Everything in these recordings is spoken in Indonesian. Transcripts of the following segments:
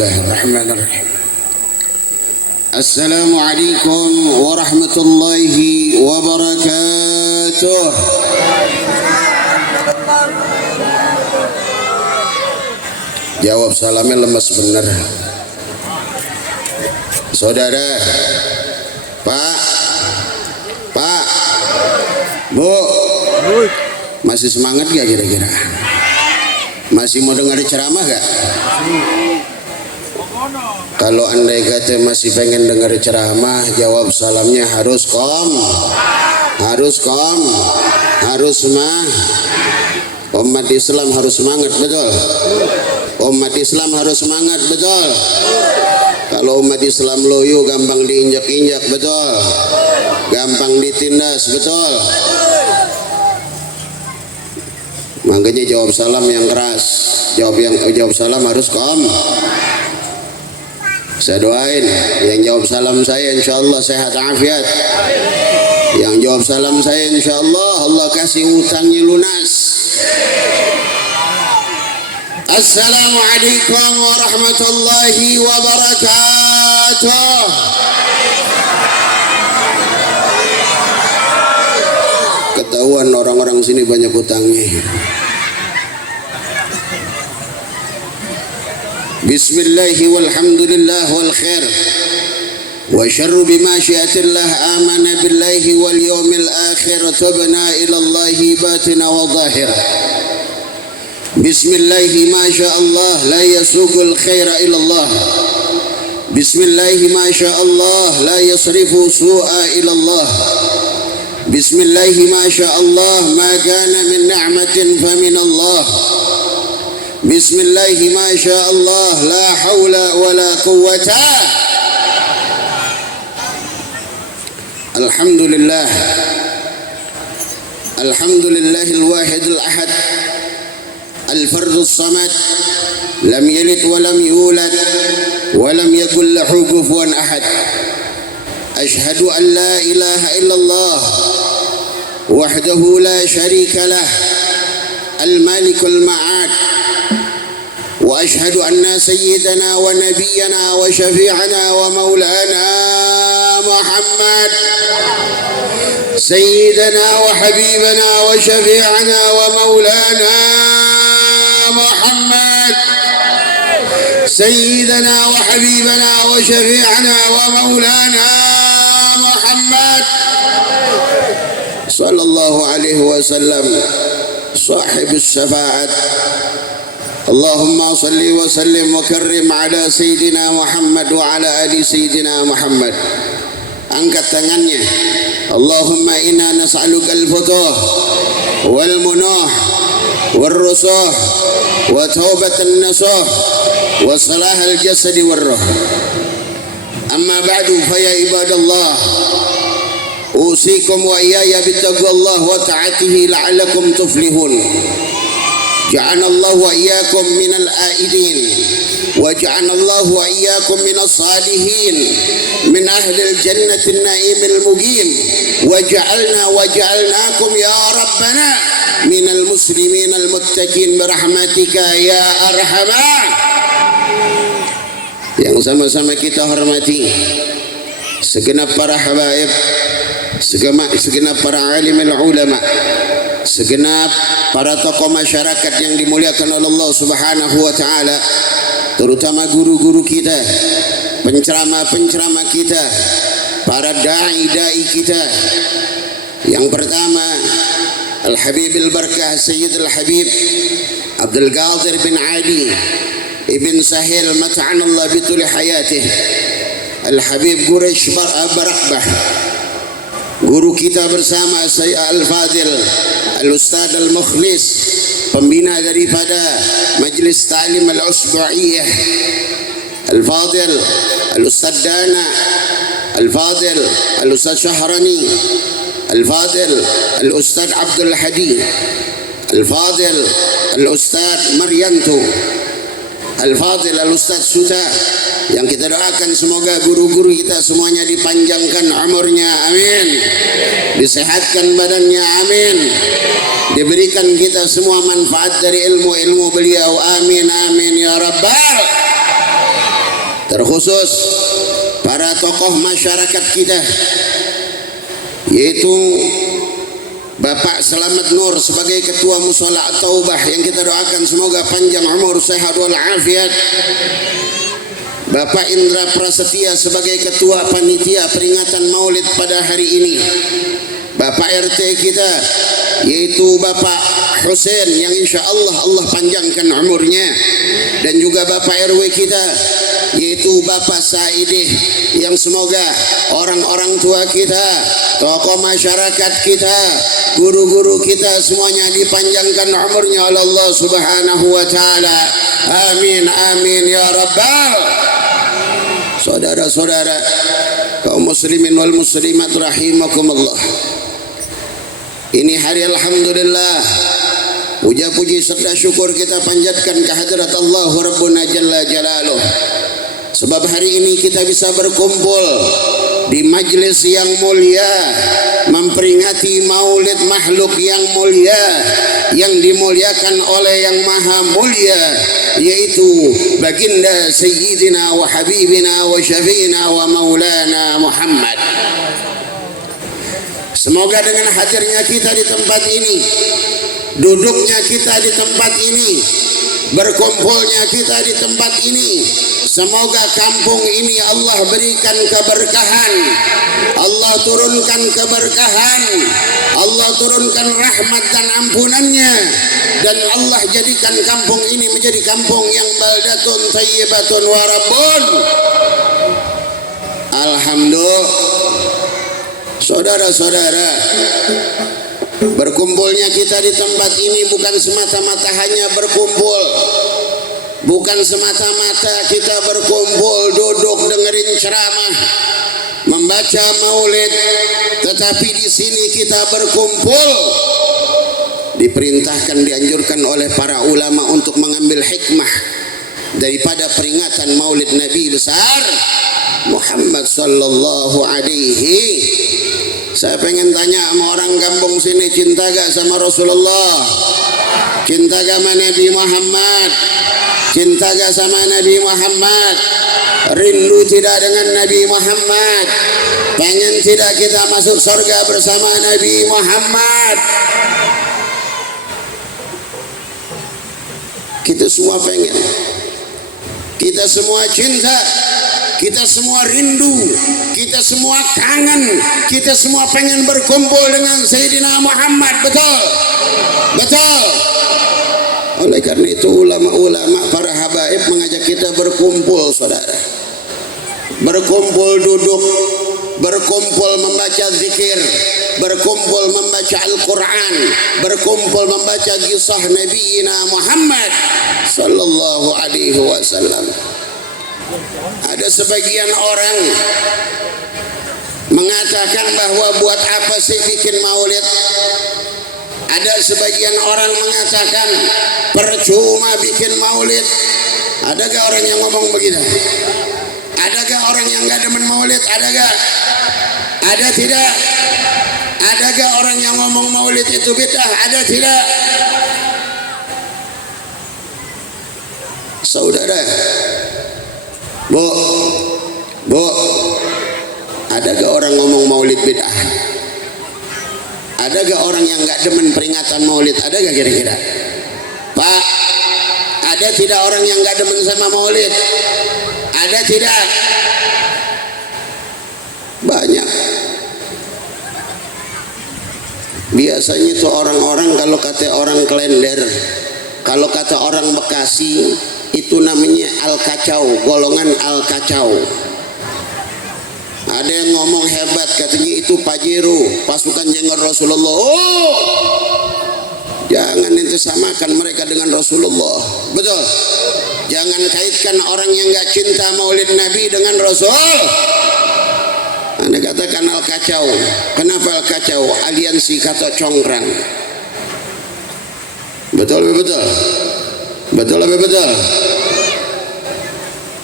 Bismillahirrahmanirrahim. Assalamualaikum warahmatullahi wabarakatuh. Jawab salamnya lemes bener. Saudara, Pak, Bu, masih semangat gak kira-kira? Masih mau dengar ceramah gak? Kalau andai kata masih pengen dengar ceramah, jawab salamnya harus umat Islam harus semangat, betul? Umat Islam harus semangat, betul? Kalau umat Islam loyo gampang diinjak-injak, betul? Gampang ditindas, betul? Makanya jawab salam yang keras. Jawab salam harus Saya doain yang jawab salam saya insyaallah sehat afiat. Yang jawab salam saya insyaallah Allah kasih utangnya lunas. Assalamualaikum warahmatullahi wabarakatuh. Ketahuan orang-orang sini banyak utangnya. Bismillahi walhamdulillah wal khair wa syarru bima syiatillah amana billahi wal yawmil akhir tubna ila Allahi batina wa zahira. Bismillahi ma sya Allah la yasuqul khaira ila Allah. Bismillahi ma sya Allah la yasrifu su'a ila Allah. Bismillahi ma sya Allah ma kana min ni'matin fa min Allah. Bismillahi ma sya Allah la hawla wa la quwwata. Alhamdulillah. Alhamdulillahil wahidil ahad al-fardus samad lam yalid wa lam yulad wa lam yakul lahu kufuwan ahad. Ashhadu an la ilaha illallah wahdahu la syarika lah al-malikul ma'ad. وأشهد أن سيدنا ونبينا وشفيعنا ومولانا محمد سيدنا وحبيبنا وشفيعنا ومولانا محمد سيدنا وحبيبنا وشفيعنا ومولانا محمد صلى الله عليه وسلم صاحب الشفاعة. Allahumma salli wa sallim wa karrim ala Sayyidina Muhammad wa ala ali Sayyidina Muhammad. Angkat tangannya. Allahumma inna nas'aluka al-futuh wal munuh wal rusuh wa taubatan nasuh wa salah al-jasad wal ruh. Amma ba'du fa ya ibadallah, usikum wa iyaya bittaqwallah wa ta'atihi la'allakum tuflihun. جعلنا الله وإياكم من الآئدين وجعلنا الله وإياكم من الصالحين من أهل الجنة النعيم المقيم وجعلناكم يا ربنا من المسلمين المتقين برحمتك يا أرحم. Yang sama-sama kita hormati segenap para habaib, segenap para alimul ulama, segenap para tokoh masyarakat yang dimuliakan oleh Allah Subhanahu wa taala, terutama guru-guru kita, penceramah-penceramah kita, para dai-dai kita. Yang pertama, Al-Habib Al-Barakah Sayyid Al-Habib Abdul Qadir bin Ali Ibn Sahil mata'anallah bituli hayatih, Al-Habib Quraish Barakbah. Guru kita bersama saya Al-Fadil Al-Ustad Al-Mukhlis, pembina daripada Majlis Ta'lim Al-Usbu'iyah, Al-Fadil Al-Ustad Dana, Al-Fadil Al-Ustad Syahrani, Al-Fadil Al-Ustad Abdul Hadi, Al-Fadil Al-Ustad Maryanto, Al-Fadil Al-Ustad Suta. Yang kita doakan semoga guru-guru kita semuanya dipanjangkan umurnya, amin. Disehatkan badannya, amin. Diberikan kita semua manfaat dari ilmu-ilmu beliau, amin amin ya rabbal. terkhusus para tokoh masyarakat kita, yaitu Bapak Selamat Nur sebagai Ketua Mushola Taubah yang kita doakan semoga panjang umur, sehat walafiat. Bapak Indra Prasetya sebagai Ketua Panitia Peringatan Maulid pada hari ini. Bapak RT kita yaitu Bapak Hussein yang insya Allah panjangkan umurnya, dan juga Bapak RW kita yaitu Bapak Saidih yang semoga orang-orang tua kita, tokoh masyarakat kita, guru-guru kita semuanya dipanjangkan umurnya oleh Allah Subhanahu wa taala. Amin amin ya rabbal. Saudara-saudara kaum muslimin wal muslimat rahimakumullah. Ini hari alhamdulillah, puja-puji serta syukur kita panjatkan kehadirat Allah Rabbuna Jalla Jalaluh. Sebab hari ini kita bisa berkumpul di majlis yang mulia, memperingati maulid makhluk yang mulia, yang dimuliakan oleh yang maha mulia, yaitu baginda Sayyidina wa Habibina wa Syafi'ina wa Maulana Muhammad. Semoga dengan hadirnya kita di tempat ini, duduknya kita di tempat ini, berkumpulnya kita di tempat ini, semoga kampung ini Allah berikan keberkahan, Allah turunkan keberkahan, Allah turunkan rahmat dan ampunannya, dan Allah jadikan kampung ini menjadi kampung yang baldatun thayyibatun warabun. Alhamdulillah. Saudara-saudara, berkumpulnya kita di tempat ini bukan semata-mata hanya berkumpul, bukan semata-mata kita berkumpul duduk dengerin ceramah, membaca maulid, tetapi di sini kita berkumpul diperintahkan, dianjurkan oleh para ulama untuk mengambil hikmah daripada peringatan maulid Nabi besar Muhammad sallallahu alaihi. Saya pengen tanya sama orang kampung sini, cinta gak sama Rasulullah? Cinta gak sama Nabi Muhammad? Cinta gak sama Nabi Muhammad? Rindu tidak dengan Nabi Muhammad? Pengen tidak kita masuk surga bersama Nabi Muhammad? Kita semua pengen, kita semua cinta, kita semua rindu, kita semua kangen, kita semua pengen berkumpul dengan Sayyidina Muhammad. Betul? Betul? Oleh karena itu ulama-ulama, para habaib mengajak kita berkumpul, saudara. Berkumpul duduk, berkumpul membaca zikir, berkumpul membaca Al-Quran, berkumpul membaca kisah Nabi Muhammad sallallahu alaihi wasallam. Ada sebagian orang mengatakan bahwa buat apa sih bikin maulid? Ada sebagian orang mengatakan percuma bikin maulid. Adakah orang yang ngomong begitu? Adakah orang yang gak demen maulid? Adakah? Ada tidak? Adakah orang yang ngomong maulid itu bid'ah? Ada tidak? Saudara, Bu, adakah orang ngomong maulid bid'ah? Adakah orang yang gak demen peringatan maulid? Adakah kira-kira? Pak, ada tidak orang yang gak demen sama maulid? Ada tidak? Banyak. Biasanya itu orang-orang, kalau kata orang Klender, kalau kata orang Bekasi, itu namanya al-kacau, golongan al-kacau. Ada yang ngomong hebat, katanya itu Pajero, pasukan jenggot Rasulullah. Oh, jangan ente samakan mereka dengan Rasulullah. Betul? Jangan kaitkan orang yang gak cinta maulid Nabi dengan Rasul. Anda katakan al-kacau. Kenapa al-kacau? Aliansi kata congkrang. Betul? Betul? Betul? Betul?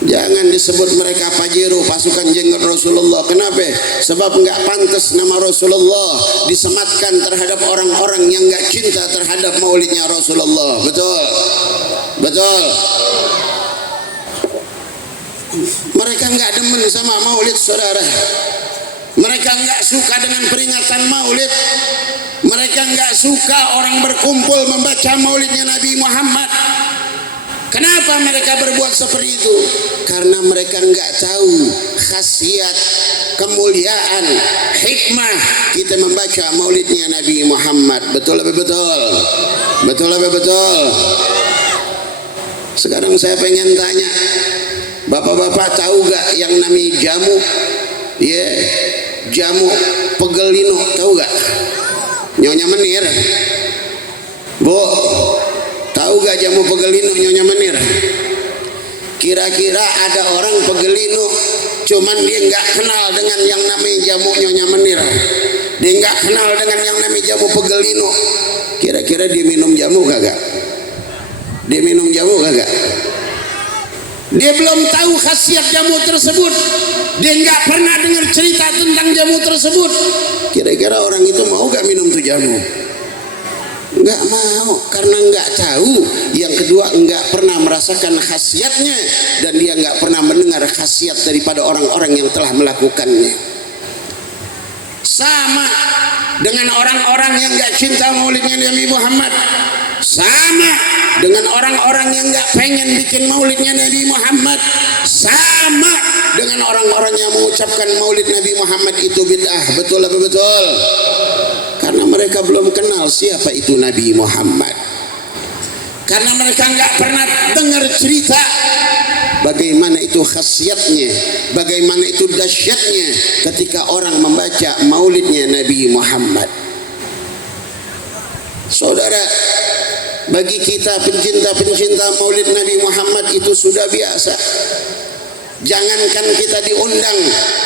Jangan disebut mereka Pajero, pasukan jenggot Rasulullah. Kenapa? Sebab nggak pantas nama Rasulullah disematkan terhadap orang-orang yang nggak cinta terhadap maulidnya Rasulullah. Betul? Betul? Mereka nggak demen sama maulid, saudara. Mereka nggak suka dengan peringatan maulid. Mereka nggak suka orang berkumpul membaca maulidnya Nabi Muhammad. Kenapa mereka berbuat seperti itu? Karena mereka nggak tahu khasiat, kemuliaan, hikmah kita membaca maulidnya Nabi Muhammad. Betul apa betul? Betul apa betul? Sekarang saya pengen tanya, bapak-bapak tahu gak yang namanya jamu? Ya, jamu pegelino, tahu gak? Nyonya Menir, Bu, tahu gak jamu pegelino Nyonya Menir? Kira-kira ada orang pegelino, cuman dia nggak kenal dengan yang namanya jamu Nyonya Menir. Dia nggak kenal dengan yang namanya jamu pegelino. Kira-kira dia minum jamu kagak? Dia minum jamu kagak? Dia belum tahu khasiat jamu tersebut. Dia nggak pernah dengar cerita tentang jamu tersebut. Kira-kira orang itu mau gak minum tuh jamu? Nggak mau, karena nggak tahu. Yang kedua, nggak pernah merasakan khasiatnya, dan dia nggak pernah mendengar khasiat daripada orang-orang yang telah melakukannya. Sama dengan orang-orang yang nggak cinta maulidnya Nabi Muhammad, sama dengan orang-orang yang nggak pengen bikin maulidnya Nabi Muhammad, sama dengan orang-orang yang mengucapkan maulid Nabi Muhammad itu bid'ah. Betul apa betul? Karena mereka belum kenal siapa itu Nabi Muhammad. Karena mereka nggak pernah dengar cerita bagaimana itu khasiatnya, bagaimana itu dahsyatnya ketika orang membaca maulidnya Nabi Muhammad. Saudara, bagi kita pencinta-pencinta maulid Nabi Muhammad itu sudah biasa. Jangankan kita diundang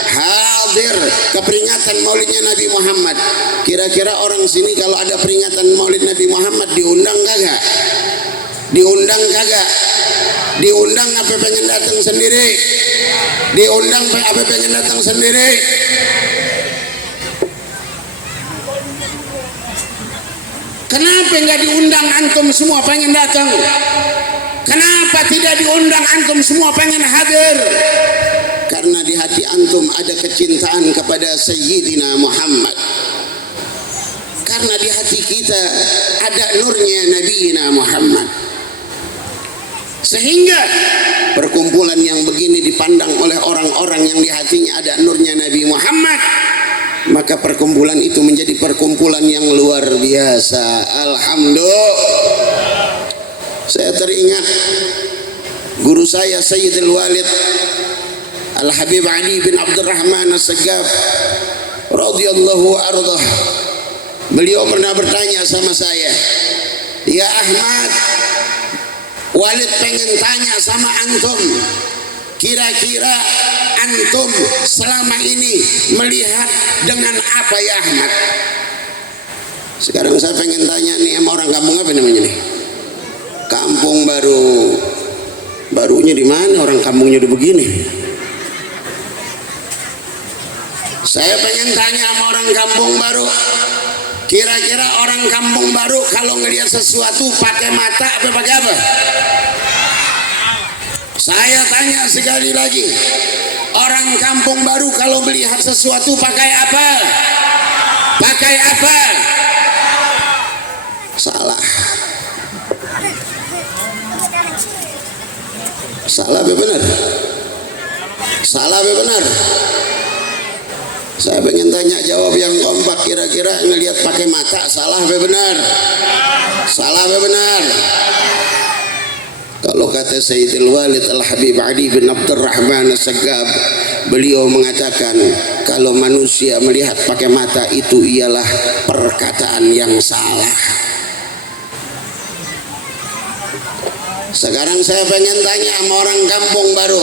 hadir ke peringatan maulidnya Nabi Muhammad, kira-kira orang sini kalau ada peringatan maulid Nabi Muhammad diundang kagak? Diundang kagak? Diundang apa pengen datang sendiri? Diundang apa pengen datang sendiri? Kenapa nggak diundang antum semua pengen datang? Kenapa tidak diundang antum semua pengen hadir? Karena di hati antum ada kecintaan kepada Sayyidina Muhammad. Karena di hati kita ada nurnya Nabiina Muhammad. Sehingga perkumpulan yang begini dipandang oleh orang-orang yang di hatinya ada nurnya Nabi Muhammad, maka perkumpulan itu menjadi perkumpulan yang luar biasa. Alhamdulillah. Saya teringat guru saya Sayyidul Walid Al-Habib Ali bin Abdurrahman As-Segaf radhiyallahu ardhah. Beliau pernah bertanya sama saya, "Ya Ahmad, Walid pengen tanya sama antum, kira-kira antum selama ini melihat dengan apa ya Ahmad?" Sekarang saya pengen tanya nih sama orang kampung apa namanya nih? Kampung Baru. Barunya di mana? Orang kampungnya udah begini. Saya pengen tanya sama orang Kampung Baru, kira-kira orang Kampung Baru kalau ngelihat sesuatu pakai mata apa pakai apa? Saya tanya sekali lagi, orang Kampung Baru kalau melihat sesuatu pakai apa? Pakai apa? Salah. Salah apa benar? Salah apa benar? Saya pengen tanya jawab yang kompak, kira-kira ngelihat pakai mata salah apa benar? Salah apa benar? Kalau kata Sayyidul Walid Al-Habib Ali bin Abdurrahman As-Segaf, beliau mengatakan kalau manusia melihat pakai mata itu ialah perkataan yang salah. Sekarang saya pengen tanya sama orang Kampung Baru,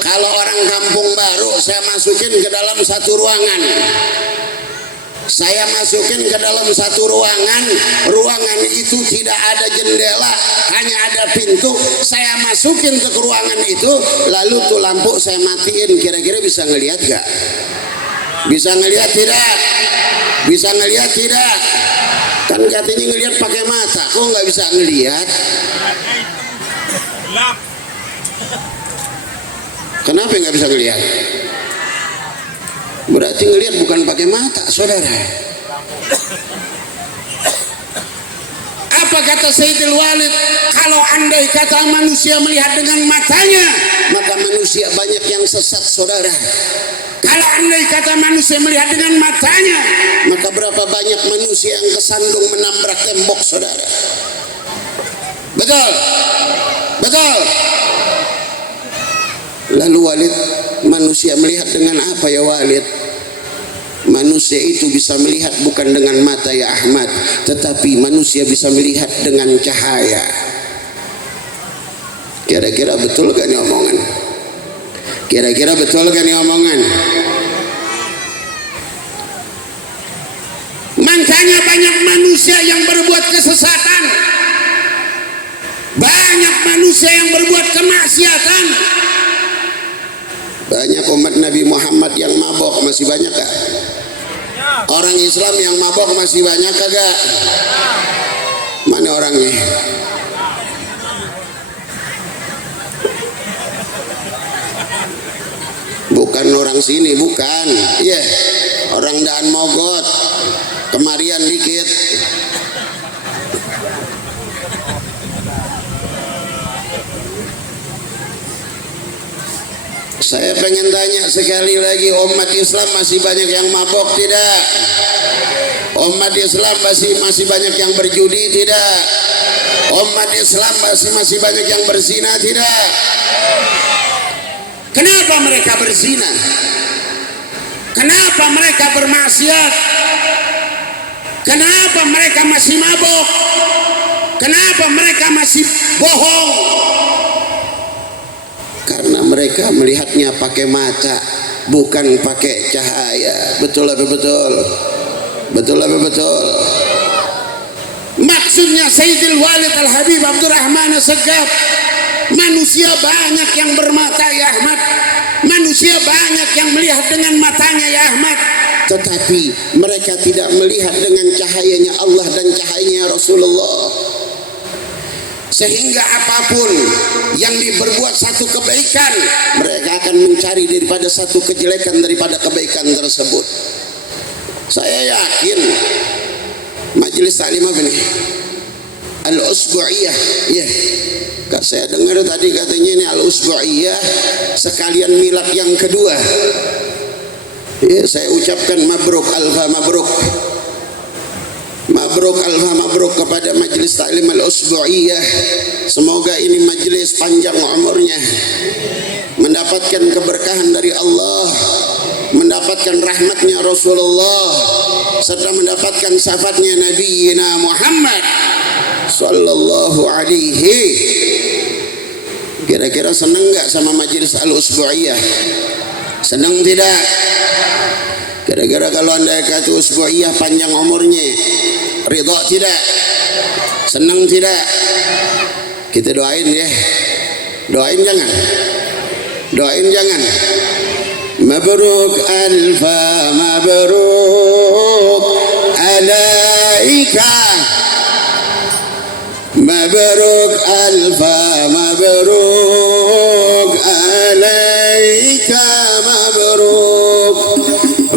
kalau orang Kampung Baru saya masukin ke dalam satu ruangan, saya masukin ke dalam satu ruangan, ruangan itu tidak ada jendela, hanya ada pintu, saya masukin ke ruangan itu, lalu tuh lampu saya matiin, kira-kira bisa ngelihat gak? Bisa ngelihat tidak? Bisa ngelihat tidak? Kan katanya ngelihat pakai mata, kok nggak bisa ngelihat? Kenapa nggak bisa ngelihat? Berarti ngelihat bukan pakai mata, saudara. Apa kata Sayyidul Walid? Kalau andai kata manusia melihat dengan matanya, maka manusia banyak yang sesat, saudara. Kalau andai kata manusia melihat dengan matanya, maka berapa banyak manusia yang kesandung menabrak tembok, saudara. Betul, betul. Lalu Walid, manusia melihat dengan apa ya Walid? Manusia itu bisa melihat bukan dengan mata ya Ahmad, tetapi manusia bisa melihat dengan cahaya. Kira-kira betul kan ini omongan? Kira-kira betul kan ini omongan? Makanya banyak manusia yang berbuat kesesatan, banyak manusia yang berbuat kemaksiatan. Banyak umat Nabi Muhammad yang mabok, masih banyak gak? Orang Islam yang mabok masih banyak kagak? Mana orangnya? Bukan orang sini, bukan. Iya, orang Daan Mogot, kemarian dikit. Saya pengen tanya sekali lagi, umat Islam masih banyak yang mabok tidak? Umat Islam masih banyak yang berjudi tidak? Umat Islam masih banyak yang berzina tidak? Kenapa mereka berzina? Kenapa mereka bermaksiat? Kenapa mereka masih mabok? Kenapa mereka masih bohong? Karena mereka melihatnya pakai mata, bukan pakai cahaya. Betul apa betul? Betul apa betul? Maksudnya Sayyidul Walid Al-Habib Abdurrahman As-Segaf, manusia banyak yang bermata ya Ahmad, manusia banyak yang melihat dengan matanya ya Ahmad, tetapi mereka tidak melihat dengan cahayanya Allah dan cahayanya Rasulullah. Sehingga apapun yang diperbuat satu kebaikan, mereka akan mencari daripada satu kejelekan daripada kebaikan tersebut. Saya yakin majelis taklim apa nih? Al-Usbu'iyah. Iya. Saya dengar tadi katanya ini Al-Usbu'iyah sekalian milad yang kedua. Ya, saya ucapkan mabruk, alfa mabruk. Mabruk alfa mabruk kepada majelis taklim Al-Usbu'iyah. Semoga ini majelis panjang umurnya, mendapatkan keberkahan dari Allah, mendapatkan rahmatnya Rasulullah, serta mendapatkan syafaatnya Nabi Muhammad sallallahu alaihi. Kira-kira senang gak sama majelis Al-Usbu'iyah? Senang tidak? Kira-kira kalau anda kata Usbu'iyah panjang umurnya, ridha tidak? Senang tidak? Kita doain ya. Doain jangan? Doain jangan? Mabruk alfa mabruk alaika, mabruk alfa mabruk alaika, mabruk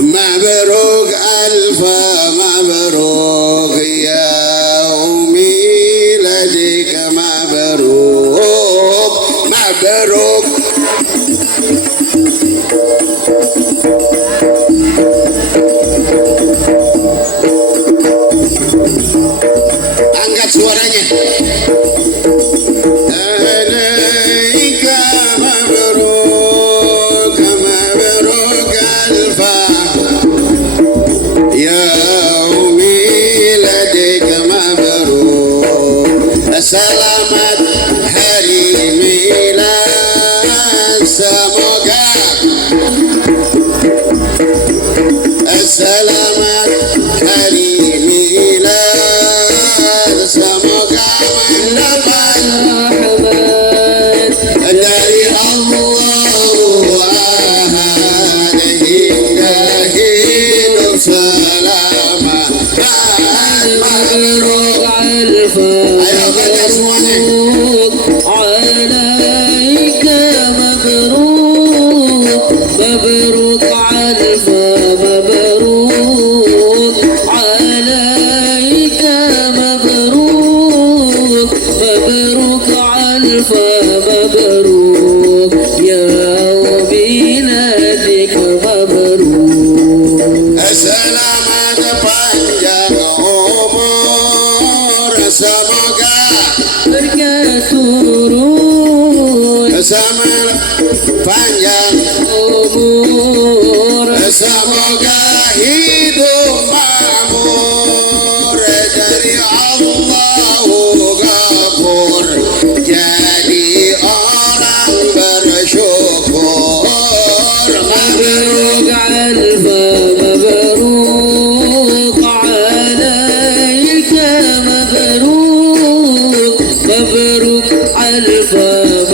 mabruk alfa mabruk yaum miladika, mabruk mabruk. Angkat suaranya. Alaika mabruk mabruk alfa yaum miladika, mabruk. Selamat hari milad, semoga selamat hari milad, semoga mendapat rahmat dari Allah hingga hidup selama. Mabruk alfa, ayo kata semuanya. Alaika mabruk selamat panjang umur, semoga berkah turun, selamat panjang umur, semoga hidup makmur, dari Allahu Ghafur, jadi orang bersyukur. مبروك ألف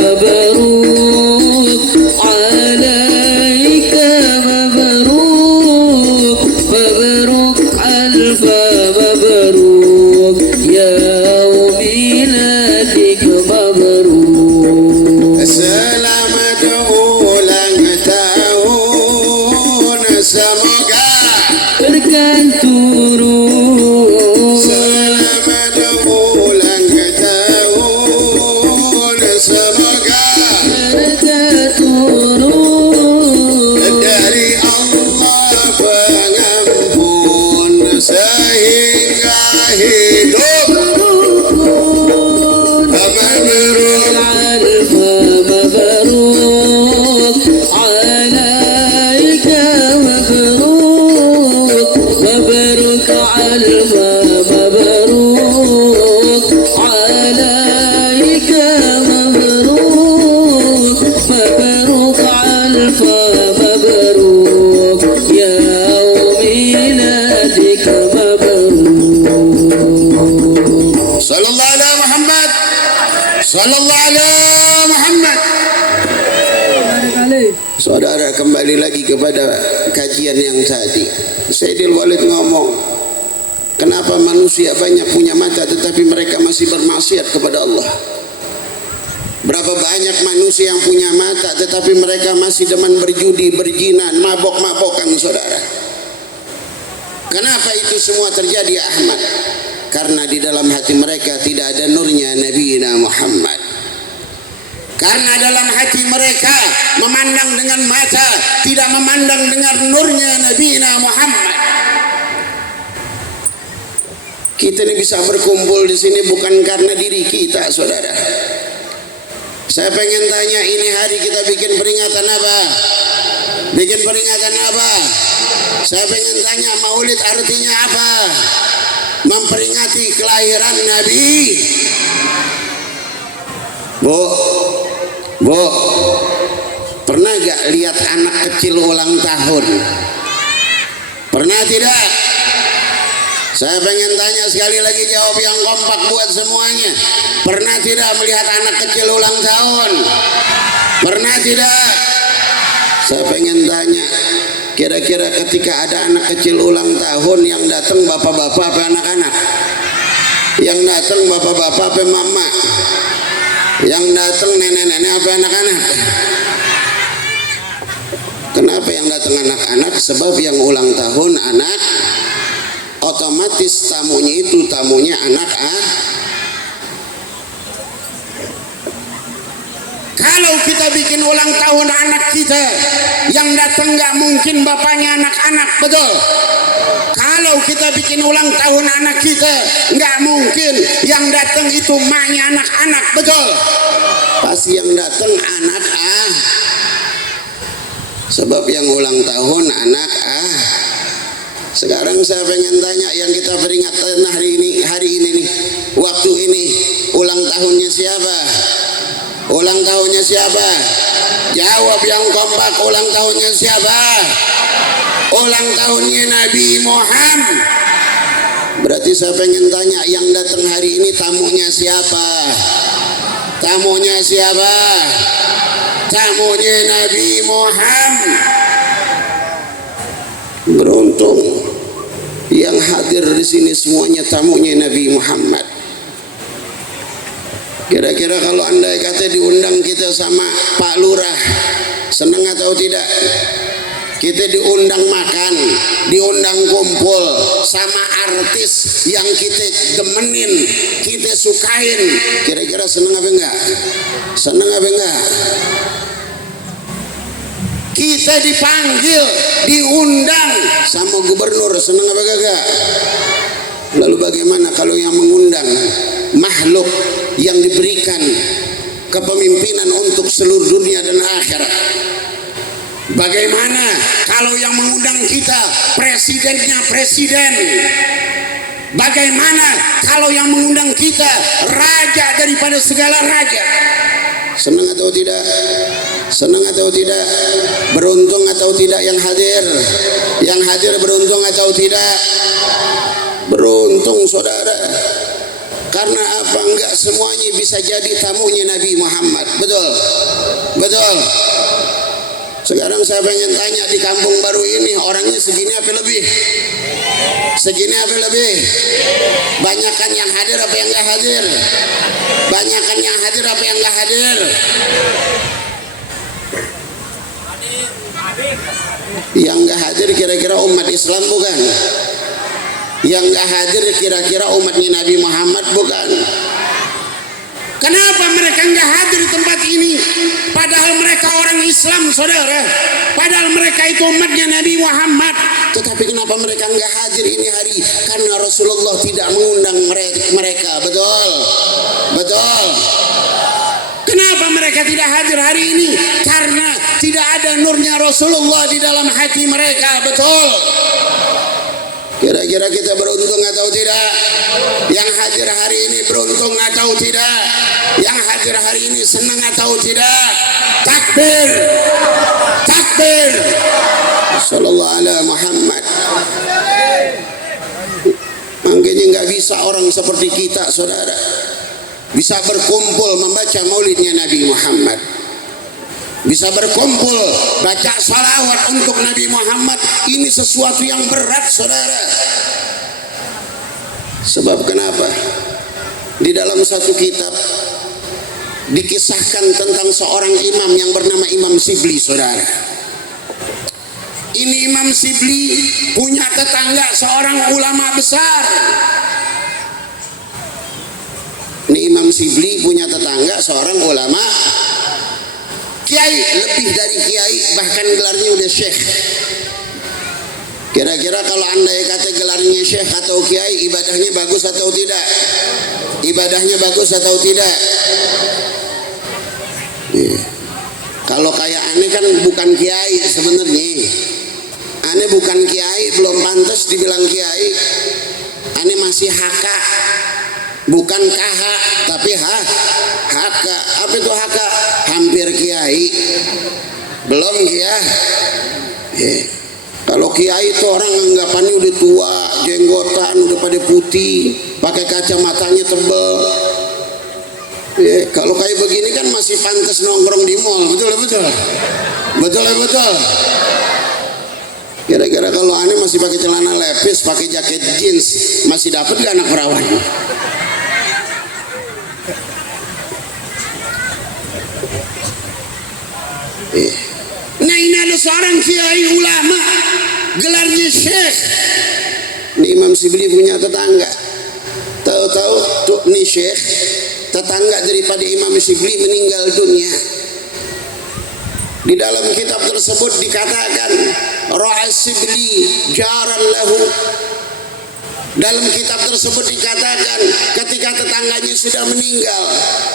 مبروك عليك، مبروك مبروك ألف مبروك عليك، مبروك مبروك ألف مبروك يوم ميلادك، مبروك Selamat ulang tahun, semoga berkah turun, selamat ulang tahun, semoga berkah turun, dari Allah pengampun, sehingga hidup rukun mabrur. ألف مبروك عليك، مبروك مبروك ألف مبروك عليك، مبروك مبروك ألف مبروك يوم ميلادك، مبروك. Sallallahu alaihi Muhammad, sallallahu alaihi Muhammad. Saudara, kembali lagi kepada kajian yang tadi. Sayyidil Walid ngomong, kenapa manusia banyak punya mata tetapi mereka masih bermaksiat kepada Allah? Berapa banyak manusia yang punya mata tetapi mereka masih demen berjudi, berjinan, mabok-mabokan, saudara. Kenapa itu semua terjadi, Ahmad? Karena di dalam hati mereka tidak ada nurnya Nabi Muhammad. Karena dalam hati mereka memandang dengan mata, tidak memandang dengan nurnya Nabi Muhammad. Kita ini bisa berkumpul di sini bukan karena diri kita, saudara. Saya pengen tanya, ini hari kita bikin peringatan apa? Bikin peringatan apa? Saya pengen tanya, Maulid artinya apa? Memperingati kelahiran Nabi. Bu, pernah gak lihat anak kecil ulang tahun? Pernah tidak? Saya pengen tanya sekali lagi, jawab yang kompak buat semuanya. Pernah tidak melihat anak kecil ulang tahun? Pernah tidak? Saya pengen tanya, kira-kira ketika ada anak kecil ulang tahun, yang datang bapak-bapak apa anak-anak? Yang datang bapak-bapak apa mama? Yang datang nenek-nenek apa anak-anak? Kenapa yang datang anak-anak? Sebab yang ulang tahun anak, otomatis tamunya itu tamunya anak. Kalau kita bikin ulang tahun anak kita, yang datang nggak mungkin bapaknya anak-anak, betul? Kalau kita bikin ulang tahun anak kita, nggak mungkin yang datang itu maknya anak-anak, betul? Pasti yang datang anak. Sebab yang ulang tahun anak. Sekarang saya pengen tanya, yang kita peringatan hari ini nih, waktu ini, ulang tahunnya siapa? Ulang tahunnya siapa? Jawab yang kompak, ulang tahunnya siapa? Ulang tahunnya Nabi Muhammad. Berarti saya pengen tanya, yang datang hari ini tamunya siapa? Tamunya siapa? Tamunya Nabi Muhammad. Beruntung yang hadir di sini semuanya tamunya Nabi Muhammad. Kira-kira kalau andai kata diundang kita sama Pak Lurah, senang atau tidak? Kita diundang makan, diundang kumpul sama artis yang kita demenin, kita sukain. Kira-kira senang apa enggak? Senang apa enggak? Kita dipanggil, diundang sama gubernur, senang apa kagak? Lalu bagaimana kalau yang mengundang makhluk yang diberikan kepemimpinan untuk seluruh dunia dan akhirat? Bagaimana kalau yang mengundang kita presidennya presiden? Bagaimana kalau yang mengundang kita raja daripada segala raja? Senang atau tidak? Senang atau tidak? Beruntung atau tidak yang hadir? Yang hadir beruntung atau tidak? Beruntung saudara. Karena apa? Enggak semuanya bisa jadi tamunya Nabi Muhammad. Betul? Betul? Sekarang saya pengen tanya, di kampung baru ini orangnya segini apa lebih? Segini apa lebih? Banyakan yang hadir apa yang enggak hadir? Banyakan yang hadir apa yang enggak hadir? Yang enggak hadir kira-kira umat Islam bukan? Yang enggak hadir kira-kira umatnya Nabi Muhammad bukan? Kenapa mereka enggak hadir di tempat ini? Padahal mereka orang Islam saudara. Padahal mereka itu umatnya Nabi Muhammad. Tetapi kenapa mereka enggak hadir ini hari? Karena Rasulullah tidak mengundang mereka. Betul? Betul? Kenapa mereka tidak hadir hari ini? Karena tidak ada nurnya Rasulullah di dalam hati mereka. Betul? Kira-kira kita beruntung atau tidak? Yang hadir hari ini beruntung atau tidak? Yang hadir hari ini senang atau tidak? Takbir! Takbir! Sallallahu ala Muhammad. Makanya nggak bisa orang seperti kita saudara bisa berkumpul membaca maulidnya Nabi Muhammad, bisa berkumpul baca salawat untuk Nabi Muhammad. Ini sesuatu yang berat saudara. Sebab kenapa? Di dalam satu kitab dikisahkan tentang seorang imam yang bernama Imam Sibli saudara. Ini Imam Sibli punya tetangga seorang ulama besar. Ini Imam Sibli punya tetangga seorang ulama kiai, lebih dari kiai, bahkan gelarnya udah syekh. Kira-kira kalau andai kata gelarnya syekh atau kiai, ibadahnya bagus atau tidak? Ibadahnya bagus atau tidak? Kalau kayak aneh kan bukan kiai sebenarnya. Aneh bukan kiai, belum pantas dibilang kiai. Aneh masih haka, bukan kaha, tapi haka. Apa itu haka? Hampir kiai, belum kiai. Kalau kiai itu orang anggapannya udah tua, jenggotan udah pada putih, pakai kacamatanya tebel. Kalau kayak begini kan masih pantas nongkrong di mall. Betul betul. Betul betul. Kira-kira kalau aneh masih pakai celana lepis, pakai jaket jeans, masih dapat gak anak perawan? Nah ini ada seorang kiai ulama, gelarnya syekh. Ini Imam Sibli punya tetangga. Tahu-tahu tuh nih syekh, tetangga daripada Imam Sibli meninggal dunia. Di dalam kitab tersebut dikatakan Ra'a Sibli jaran lahu. Dalam kitab tersebut dikatakan ketika tetangganya sudah meninggal,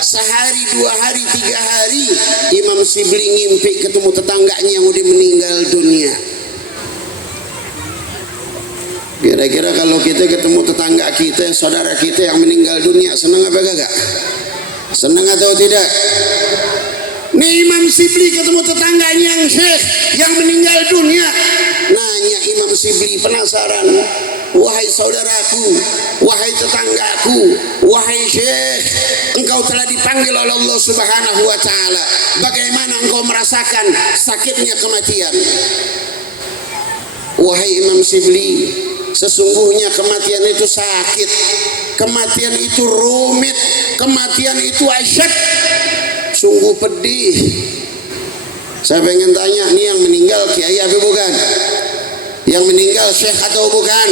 sehari, 2 hari, 3 hari, Imam Sibli ngimpi ketemu tetangganya yang udah meninggal dunia. Kira-kira kalau kita ketemu tetangga kita, saudara kita yang meninggal dunia, senang apa kagak? Senang atau tidak? Nih Imam Sibli ketemu tetangganya yang syekh yang meninggal dunia. Nanya Imam Sibli, penasaran, wahai saudaraku, wahai tetanggaku, wahai syekh, engkau telah dipanggil oleh Allah Subhanahu wa ta'ala. Bagaimana engkau merasakan sakitnya kematian? Wahai Imam Sibli, sesungguhnya kematian itu sakit, kematian itu rumit, kematian itu asyad, sungguh pedih. Saya pengen tanya, nih yang meninggal kiai apa bukan? Yang meninggal syekh atau bukan?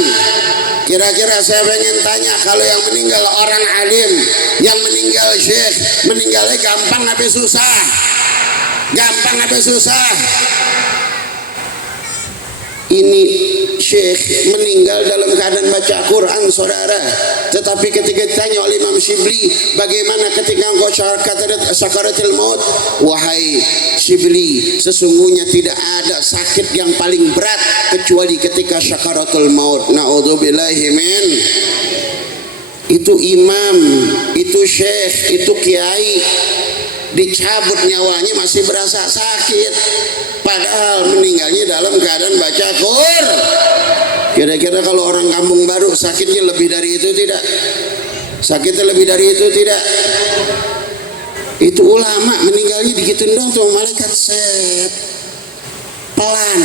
Kira-kira saya pengen tanya, kalau yang meninggal orang alim, yang meninggal syekh, meninggalnya gampang apa susah? gampang apa susah? Ini Syekh meninggal dalam keadaan baca Quran, saudara. Tetapi ketika ditanya oleh Imam Shibli, bagaimana ketika engkau sakaratul maut? Wahai Shibli, sesungguhnya tidak ada sakit yang paling berat kecuali ketika sakaratul maut. Na'udzubillahi min. Itu imam, itu syekh, itu kiai, dicabut nyawanya masih berasa sakit, padahal meninggalnya dalam keadaan baca Qur'an. Kira-kira kalau orang kampung baru sakitnya lebih dari itu tidak? Sakitnya lebih dari itu tidak? Itu ulama meninggalnya digituin dong tuh malaikat, set pelan,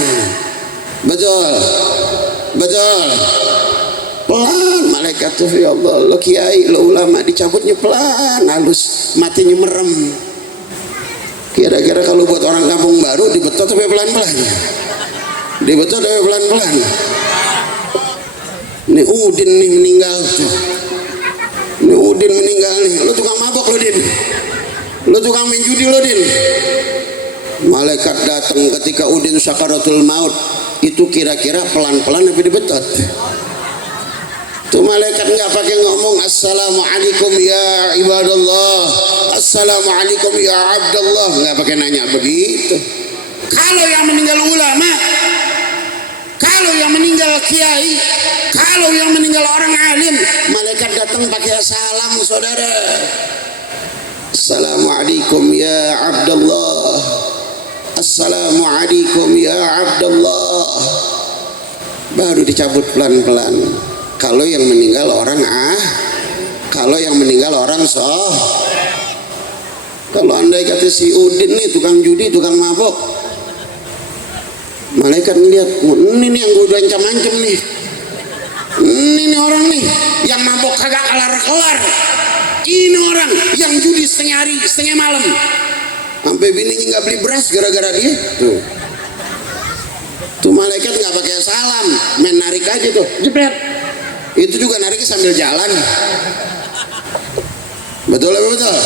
betul betul, pelan malaikat tuh. Ya Allah, lo kiai, lo ulama, dicabutnya pelan, halus, matinya merem. Kira-kira kalau buat orang kampung baru dibetot tapi pelan-pelan, dibetot tapi pelan-pelan. Ini Udin nih meninggal tuh, ini Udin meninggal nih, lo tukang mabok lo Din, lo tukang main judi lo Din. Malaikat datang ketika Udin sakaratul maut, itu kira-kira pelan-pelan tapi dibetot. Tuh malaikat nggak pakai ngomong assalamualaikum ya ibadallah, assalamualaikum ya abdallah, nggak pakai nanya begitu. Kalau yang meninggal ulama, kalau yang meninggal kiai, kalau yang meninggal orang alim, malaikat datang pakai salam, saudara. Assalamualaikum ya abdallah, assalamualaikum ya abdallah, baru dicabut pelan-pelan. Kalau yang meninggal orang kalau yang meninggal orang kalau andai kata si Udin nih tukang judi, tukang mabok, malaikat ngeliat, ini nih yang gue udah ancam-ancam nih, ini nih orang nih yang mabok kagak kelar-kelar, ini orang yang judi setengah hari setengah malam, sampai bininya nggak beli beras gara-gara dia. Tuh malaikat nggak pakai salam, main narik aja tuh, jepret. Itu juga nariknya sambil jalan. Betul apa betul?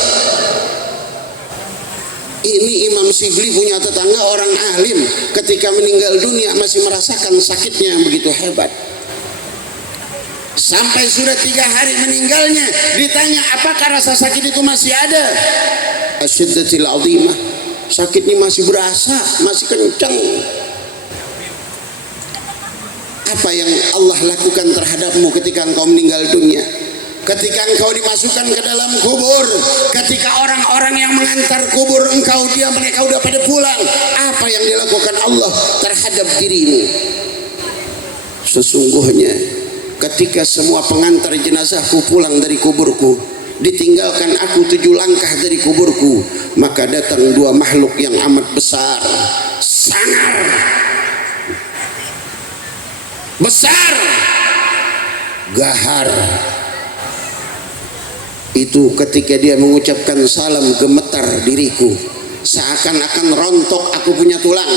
Ini Imam Shibli punya tetangga orang alim, ketika meninggal dunia masih merasakan sakitnya yang begitu hebat. Sampai sudah 3 hari meninggalnya, ditanya apakah rasa sakit itu masih ada? Asyiddatil azimah, sakitnya masih berasa, masih kencang. Apa yang Allah lakukan terhadapmu ketika engkau meninggal dunia? Ketika engkau dimasukkan ke dalam kubur, ketika orang-orang yang mengantar kubur engkau, mereka udah pada pulang, apa yang dilakukan Allah terhadap dirimu? Sesungguhnya ketika semua pengantar jenazahku pulang dari kuburku, ditinggalkan aku 7 langkah dari kuburku, maka datang 2 makhluk yang amat besar, sangar, besar, gahar. Itu ketika dia mengucapkan salam, gemetar diriku, seakan-akan rontok aku punya tulang.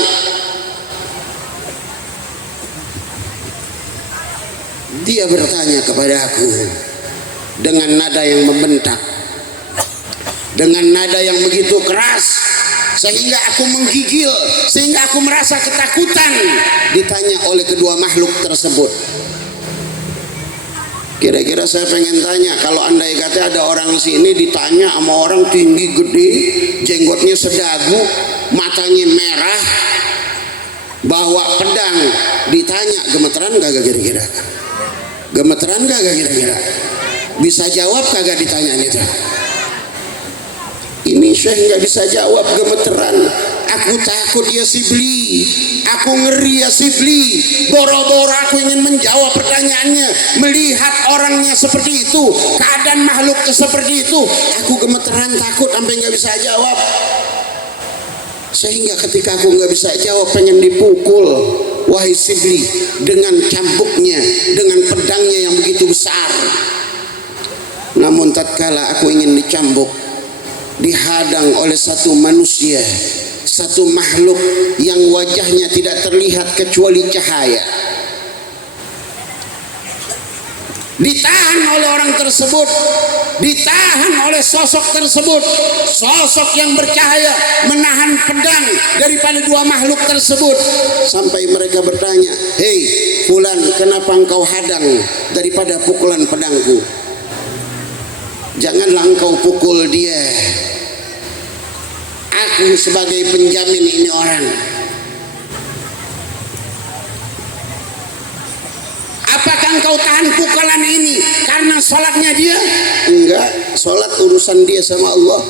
Dia bertanya kepada aku dengan nada yang membentak, dengan nada yang begitu keras, sehingga aku menggigil, sehingga aku merasa ketakutan. Ditanya oleh kedua makhluk tersebut. Kira-kira saya pengen tanya, kalau andai kata ada orang sini ditanya sama orang tinggi gede, jenggotnya sedagu, matanya merah, bawa pedang, ditanya gemeteran kagak kira-kira? Gemeteran kagak kira-kira? Bisa jawab kagak ditanya itu? Ini Syekh nggak bisa jawab, gemeteran. Aku takut ya Shibli, aku ngeri ya Shibli. Boro-boro aku ingin menjawab pertanyaannya, melihat orangnya seperti itu, keadaan makhluknya seperti itu, aku gemeteran, takut sampai nggak bisa jawab. Sehingga ketika aku nggak bisa jawab, pengen dipukul, wahai Shibli, dengan cambuknya, dengan pedangnya yang begitu besar. Namun tatkala aku ingin dicambuk, dihadang oleh satu manusia, satu makhluk yang wajahnya tidak terlihat kecuali cahaya. ditahan oleh orang tersebut, ditahan oleh sosok tersebut, sosok yang bercahaya menahan pedang daripada dua makhluk tersebut, sampai mereka bertanya, hei fulan, kenapa engkau hadang daripada pukulan pedangku? Janganlah engkau pukul dia, aku sebagai penjamin ini orang. Apakah engkau tahan pukulan ini karena sholatnya dia? Enggak, sholat urusan dia sama Allah.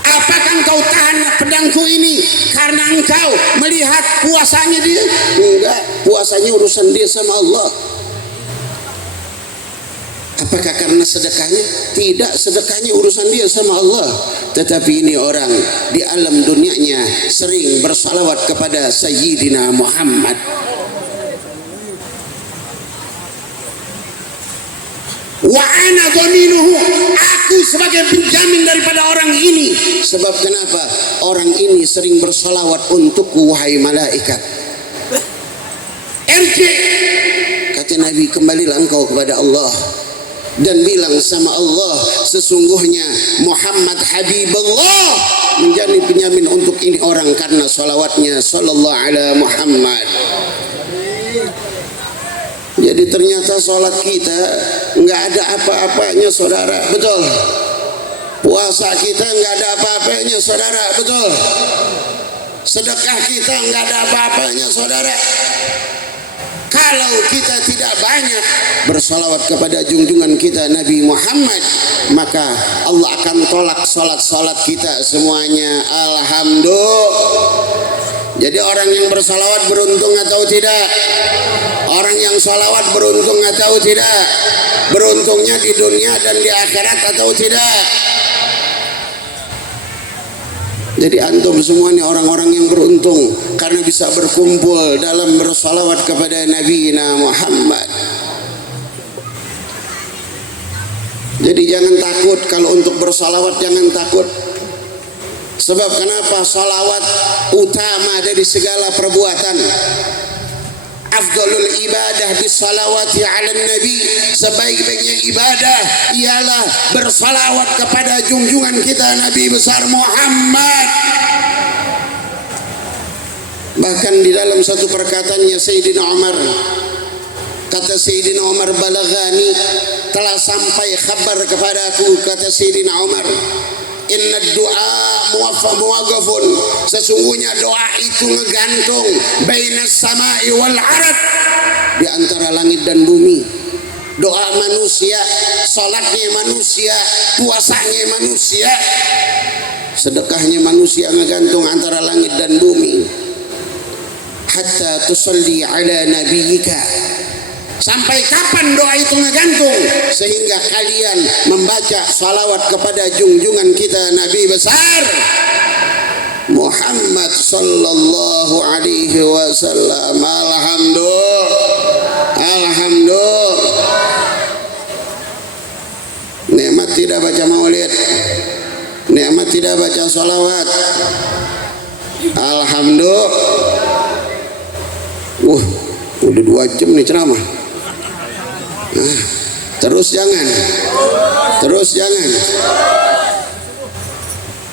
Apakah engkau tahan pedangku ini karena engkau melihat puasanya dia? Enggak, puasanya urusan dia sama Allah. Apakah karena sedekahnya? Tidak, sedekahnya urusan dia sama Allah. Tetapi ini orang di alam dunianya sering bersalawat kepada Sayyidina Muhammad. Wa ana dhaminuhu, aku sebagai penjamin daripada orang ini. Sebab kenapa? Orang ini sering bersalawat untukku, wahai malaikat. Irji, kata Nabi, kembalilah engkau kepada Allah dan bilang sama Allah, sesungguhnya Muhammad Habibullah menjadi penjamin untuk ini orang karena salawatnya sallallahu ala Muhammad. Jadi ternyata sholat kita nggak ada apa-apanya, saudara, betul. Puasa kita nggak ada apa-apanya, saudara, betul. Sedekah kita nggak ada apa-apanya, saudara. Kalau kita tidak banyak bersalawat kepada junjungan kita Nabi Muhammad, maka Allah akan tolak salat-salat kita semuanya. Alhamdulillah. Jadi orang yang bersalawat beruntung atau tidak? Orang yang salawat beruntung atau tidak? Beruntungnya di dunia dan di akhirat atau tidak? Jadi antum semua ini orang-orang yang beruntung karena bisa berkumpul dalam bersalawat kepada Nabi Muhammad. Jadi jangan takut kalau untuk bersalawat, jangan takut. Sebab kenapa? Salawat utama dari segala perbuatan. Afdalul ibadah bisalawati ala nabi, sebaik-baiknya ibadah ialah bersalawat kepada junjungan kita Nabi besar Muhammad. Bahkan di dalam satu perkataannya Sayyidina Umar, kata Sayyidina Umar, balagani, telah sampai kabar kepadaku, kata Sayyidina Umar, inna doa muwaqafun, sesungguhnya doa itu ngegantung bainas samai wal ard, di antara langit dan bumi. Doa manusia, salatnya manusia, puasanya manusia, sedekahnya manusia ngegantung antara langit dan bumi. Hatta tusalli ala nabiyyika, sampai kapan doa itu ngegantung? Sehingga kalian membaca salawat kepada junjungan kita Nabi besar Muhammad sallallahu alaihi wasallam. Alhamdulillah, alhamdulillah. Nikmat tidak baca maulid, nikmat tidak baca salawat. Alhamdulillah. Udah 2 jam nih ceramah. Nah, terus jangan.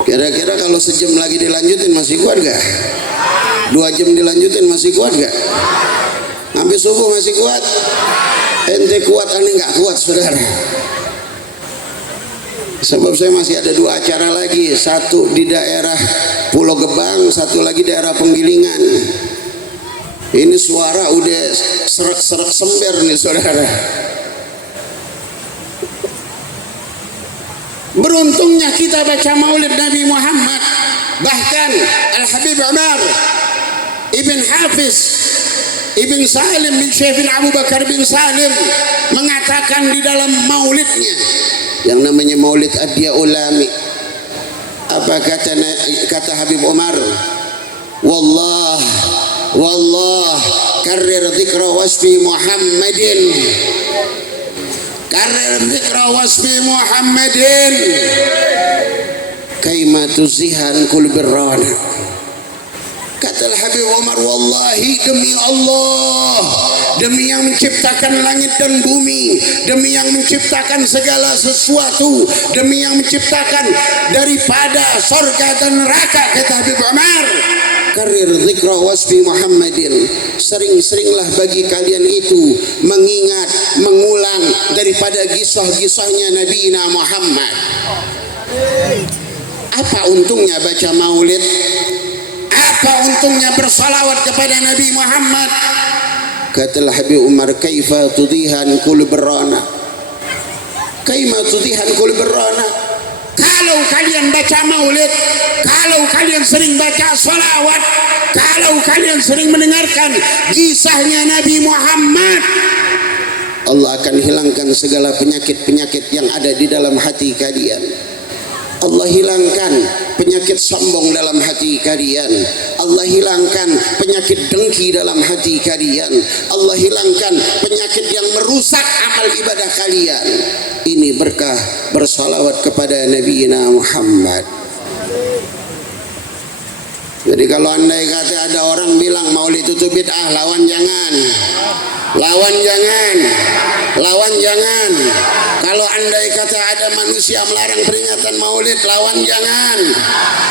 Kira-kira kalau sejam lagi dilanjutin masih kuat gak? 2 jam dilanjutin masih kuat gak? Sampai subuh masih kuat? Ente kuat, aneh gak kuat, saudara. Sebab saya masih ada 2 acara lagi, satu di daerah Pulau Gebang, satu lagi daerah Penggilingan. Ini suara udah serak-serak sember nih, saudara. Beruntungnya kita baca maulid Nabi Muhammad. Bahkan Al-Habib Umar Ibn Hafiz Ibn Salim bin Syekh bin Abu Bakar bin Salim mengatakan di dalam maulidnya yang namanya maulid Adya Ulami, apa kata Habib Umar? Wallah karrir dzikra wasfi Muhammadin, karrir dzikra wasfi Muhammadin kaima tuzihan kul birrana, Kata Habib Umar, wallahi demi Allah, demi yang menciptakan langit dan bumi, demi yang menciptakan segala sesuatu, demi yang menciptakan daripada surga dan neraka, kata Habib Umar, karir zikra wasfi Muhammadin, sering-seringlah bagi kalian itu mengingat, mengulang daripada kisah-kisahnya Nabi Muhammad. Apa untungnya baca maulid? Apa untungnya bersalawat kepada Nabi Muhammad? Kata Habib Umar, kaifa tudihan qulub rana, kaifa tudihan qulub rana. Kalau kalian baca maulid, kalau kalian sering baca salawat, kalau kalian sering mendengarkan kisahnya Nabi Muhammad, Allah akan hilangkan segala penyakit-penyakit yang ada di dalam hati kalian. Allah hilangkan penyakit sombong dalam hati kalian. Allah hilangkan penyakit dengki dalam hati kalian. Allah hilangkan penyakit yang merusak amal ibadah kalian. Ini berkah bersalawat kepada Nabi Muhammad. Jadi kalau andai kata ada orang bilang maulid itu bid'ah, lawan jangan. Lawan jangan. Lawan jangan. Kalau andai kata ada manusia melarang peringatan maulid, lawan jangan.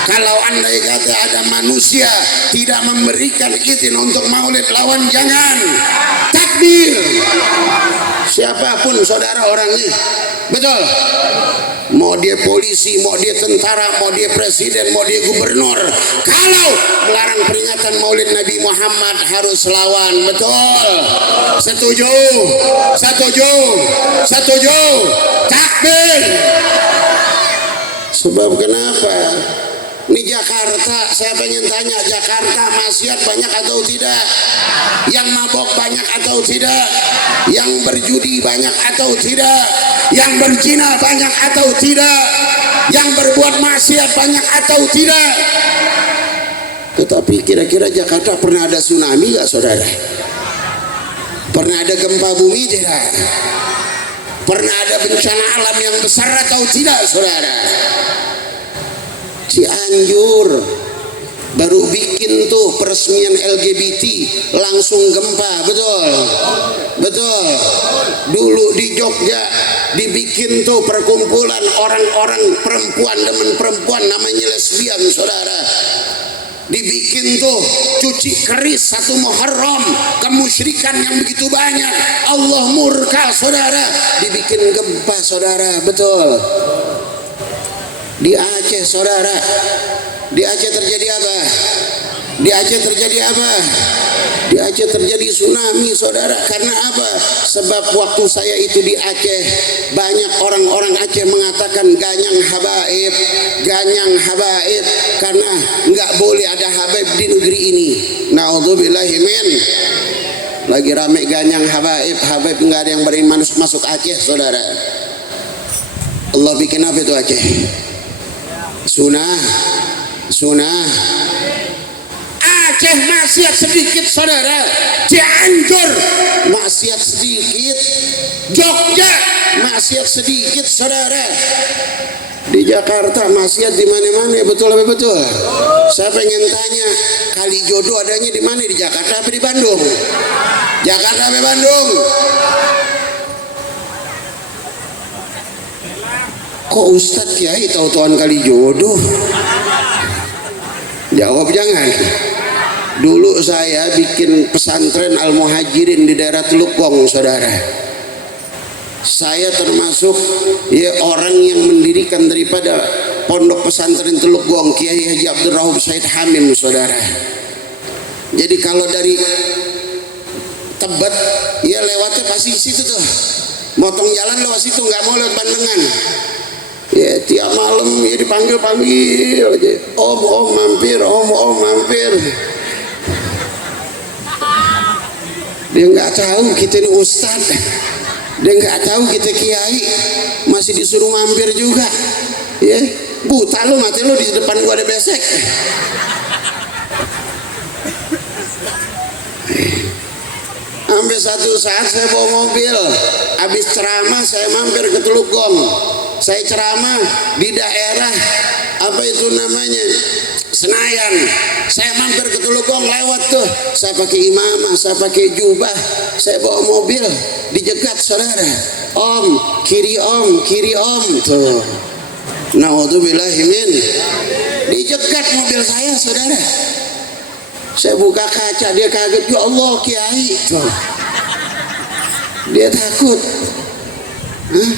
Kalau andai kata ada manusia tidak memberikan izin untuk maulid, lawan jangan. Takbir. Siapapun saudara orangnya, betul. Mau dia polisi, mau dia tentara, mau dia presiden, mau dia gubernur, kalau melarang peringatan maulid Nabi Muhammad harus lawan, betul. Setuju, setuju, setuju. Takbir. Sebab kenapa? Ini Jakarta, saya pengen tanya, Jakarta maksiat banyak atau tidak? Yang mabok banyak atau tidak? Yang berjudi banyak atau tidak? Yang berzina banyak atau tidak? Yang berbuat maksiat banyak atau tidak? Tetapi kira-kira Jakarta pernah ada tsunami gak saudara? Pernah ada gempa bumi tidak? Pernah ada bencana alam yang besar atau tidak saudara? Cianjur baru bikin tuh peresmian LGBT langsung gempa, betul, betul. Dulu di Jogja dibikin tuh perkumpulan orang-orang perempuan demen perempuan namanya lesbian saudara, dibikin tuh cuci keris 1 Muharram, kemusyrikan yang begitu banyak, Allah murka saudara, dibikin gempa saudara, betul. Di Aceh saudara, di Aceh terjadi apa? Di Aceh terjadi apa? Di Aceh terjadi tsunami saudara. Karena apa? Sebab waktu saya itu di Aceh, banyak orang-orang Aceh mengatakan ganyang habaib, ganyang habaib, karena nggak boleh ada habaib di negeri ini. Naudzubillahi min. Lagi rame ganyang habaib, habaib nggak ada yang beriman masuk Aceh saudara. Allah bikin apa itu Aceh? Sunah, sunah. Aceh maksiat sedikit saudara, Cianjur maksiat sedikit, Jogja maksiat sedikit saudara. Di Jakarta maksiat di mana-mana, betul apa betul? Saya pengen tanya, kali jodoh adanya di mana? Di Jakarta apa di Bandung? Jakarta apa Bandung? Kok Ustadz Kiai tahu-tahuan kali jodoh? Jawab jangan. Dulu saya bikin pesantren Al-Muhajirin di daerah Teluk Gong saudara. Saya termasuk ya orang yang mendirikan daripada pondok pesantren Teluk Gong, Kiai Haji Abdul Rahub Said Hamim saudara. Jadi kalau dari Tebet ya lewatnya pasti situ tuh, motong jalan lewat situ, nggak mau lewat Bandengan. Ya tiap malam ya dipanggil-panggil aja, om mampir, om mampir. Dia nggak tahu kita ini ustad, dia nggak tahu kita kiai, masih disuruh mampir juga. Ya buta lo, mati lo, di depan gua ada besek. Sampai satu saat saya bawa mobil, habis ceramah saya mampir ke Teluk Gong. Saya ceramah di daerah apa itu namanya, Senayan, saya mampir ke Tulugong, lewat tuh, saya pakai imamah, saya pakai jubah, saya bawa mobil, dijegat saudara, om, kiri om, tuh, naudzubillahimin, dijegat mobil saya saudara, saya buka kaca, dia kaget, ya Allah kiai, tuh, dia takut, hah?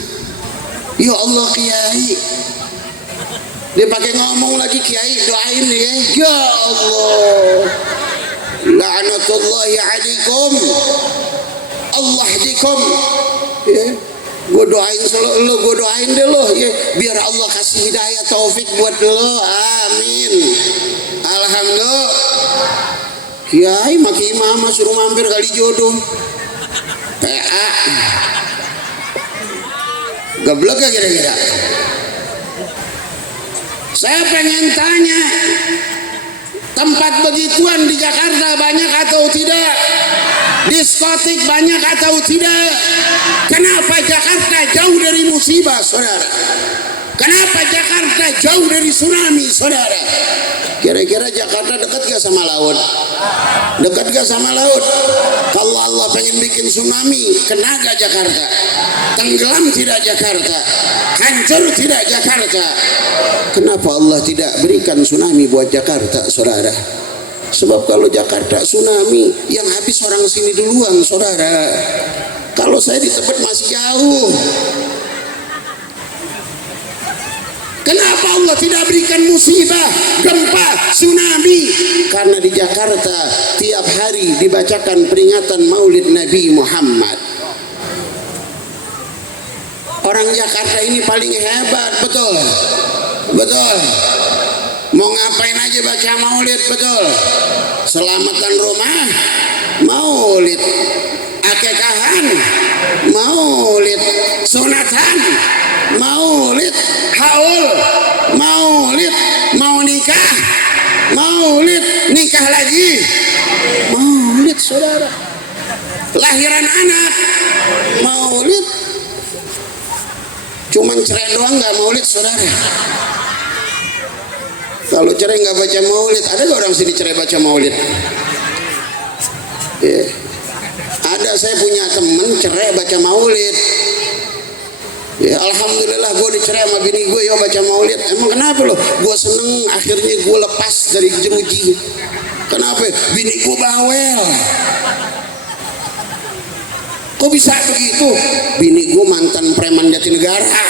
Ya Allah kiai. Dia pakai ngomong lagi, kiai doain ya. Ya Allah, la'natullahi alaikum, Allah dikum ya. Gue doain selalu lo, gue doain deh lo ya, biar Allah kasih hidayah taufik buat lo, amin. Alhamdulillah. Kiai maki imam suruh mampir kali jodoh PA gablek ya kira-kira. Saya pengen tanya, tempat begituan di Jakarta banyak atau tidak? Diskotik banyak atau tidak? Kenapa Jakarta jauh dari musibah, saudara? Kenapa Jakarta jauh dari tsunami, saudara? Kira-kira Jakarta dekat gak sama laut? Dekat gak sama laut? Kalau Allah pengen bikin tsunami, kena gak Jakarta? Tenggelam tidak Jakarta? Hancur tidak Jakarta? Kenapa Allah tidak berikan tsunami buat Jakarta, saudara? Sebab kalau Jakarta tsunami, yang habis orang sini duluan, saudara. Kalau saya di Tebet masih jauh. Kenapa Allah tidak berikan musibah, gempa, tsunami? Karena di Jakarta tiap hari dibacakan peringatan Maulid Nabi Muhammad. Orang Jakarta ini paling hebat, betul? Betul. Mau ngapain aja baca Maulid, betul? Selamatan rumah, Maulid. Akekahan, Maulid. Sunatan, Maulid. Haul, Maulid. Mau nikah, Maulid. Nikah lagi, Maulid, saudara. Lahiran anak, Maulid. Cuman cerai doang nggak Maulid, saudara. Kalau cerai nggak baca Maulid, ada nggak orang sini cerai baca Maulid? Yeah. Ada, saya punya temen cerai baca Maulid. Ya alhamdulillah, gue dicerai sama bini gue ya baca Maulid. Emang kenapa loh? Gue seneng akhirnya gue lepas dari jeruji. Kenapa? Bini gue bawel. Kok bisa begitu? Bini gue mantan preman Jatinegara.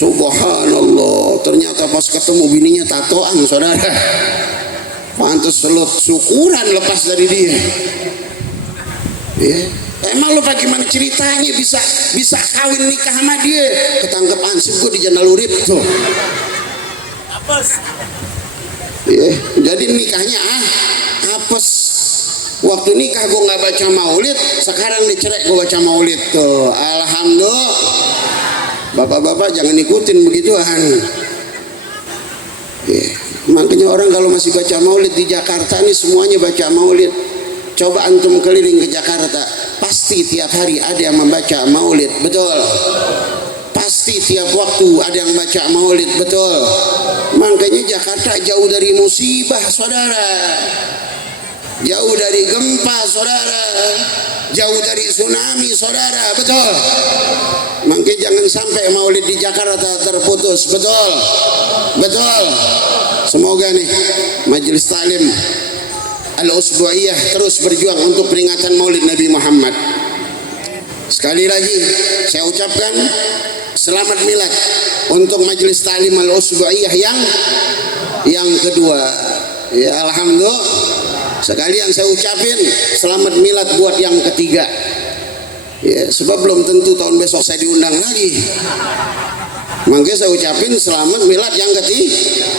Subhanallah, ternyata pas ketemu bininya tatoan, saudara. Pantes syukuran lepas dari dia. Ya. Emang lu bagaimana ceritanya bisa kawin nikah sama dia? Ketangkep ansip gue di Jandal Urip tuh. Ya, jadi nikahnya apes. Waktu nikah gue nggak baca Maulid, sekarang dicerai gue baca Maulid tuh. Alhamdulillah. Bapak-bapak jangan ikutin begituan. Ya. Makanya orang kalau masih baca Maulid di Jakarta ini semuanya baca Maulid. Coba antum keliling ke Jakarta, pasti tiap hari ada yang membaca Maulid, betul? Pasti tiap waktu ada yang baca Maulid, betul? Makanya Jakarta jauh dari musibah, saudara. Jauh dari gempa, saudara. Jauh dari tsunami, saudara, betul? Makanya jangan sampai Maulid di Jakarta terputus, betul? Betul? Semoga nih Majelis Taklim Al-Usbu'iyah terus berjuang untuk peringatan Maulid Nabi Muhammad. Sekali lagi saya ucapkan selamat milad untuk Majelis Taklim Al-Usbu'iyah yang kedua. Ya alhamdulillah. Sekalian saya ucapin selamat milad buat yang ketiga. Ya, sebab belum tentu tahun besok saya diundang lagi. Makanya saya ucapin selamat milad yang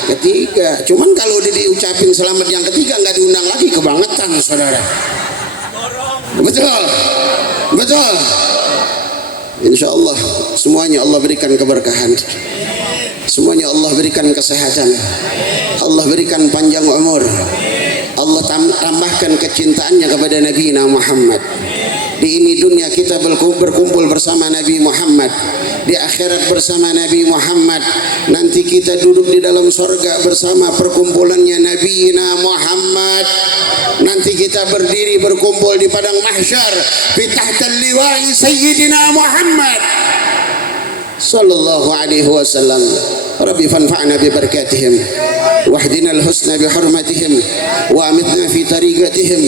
ketiga. Cuman kalau diucapin selamat yang ketiga nggak diundang lagi, kebangetan, saudara. Betul, betul. Insya Allah semuanya Allah berikan keberkahan, semuanya Allah berikan kesehatan, Allah berikan panjang umur, Allah tambahkan kecintaannya kepada Nabi Muhammad. Di ini dunia kita berkumpul bersama Nabi Muhammad, di akhirat bersama Nabi Muhammad, nanti kita duduk di dalam surga bersama perkumpulannya Nabi Muhammad. Nanti kita berdiri berkumpul di padang mahsyar fi tahtal liwa'i sayyidina Muhammad sallallahu alaihi wasallam. Rabbi fanfa'na bi barakatihim wahdina al-husna bi hurmatihim wa amitna fi tariqatihim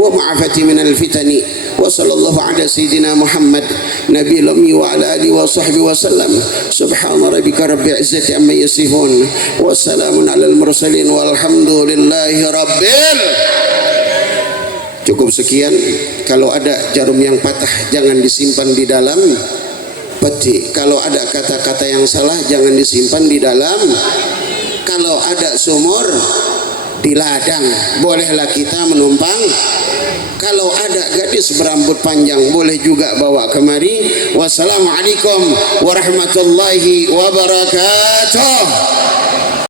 wa ma'afati min al-fitani wa sallallahu ala sayyidina Muhammad nabiyil ummi wa ala alihi wa sahbihi wa sallam. Subhana rabbika rabbil izzati amma yasifun wa salamun alal mursalin walhamdulillahi rabbil. Cukup sekian. Kalau ada jarum yang patah jangan disimpan di dalam peti. Kalau ada kata-kata yang salah jangan disimpan di dalam. Kalau ada sumur di ladang bolehlah kita menumpang. Kalau ada gadis berambut panjang boleh juga bawa kemari. Wassalamualaikum warahmatullahi wabarakatuh.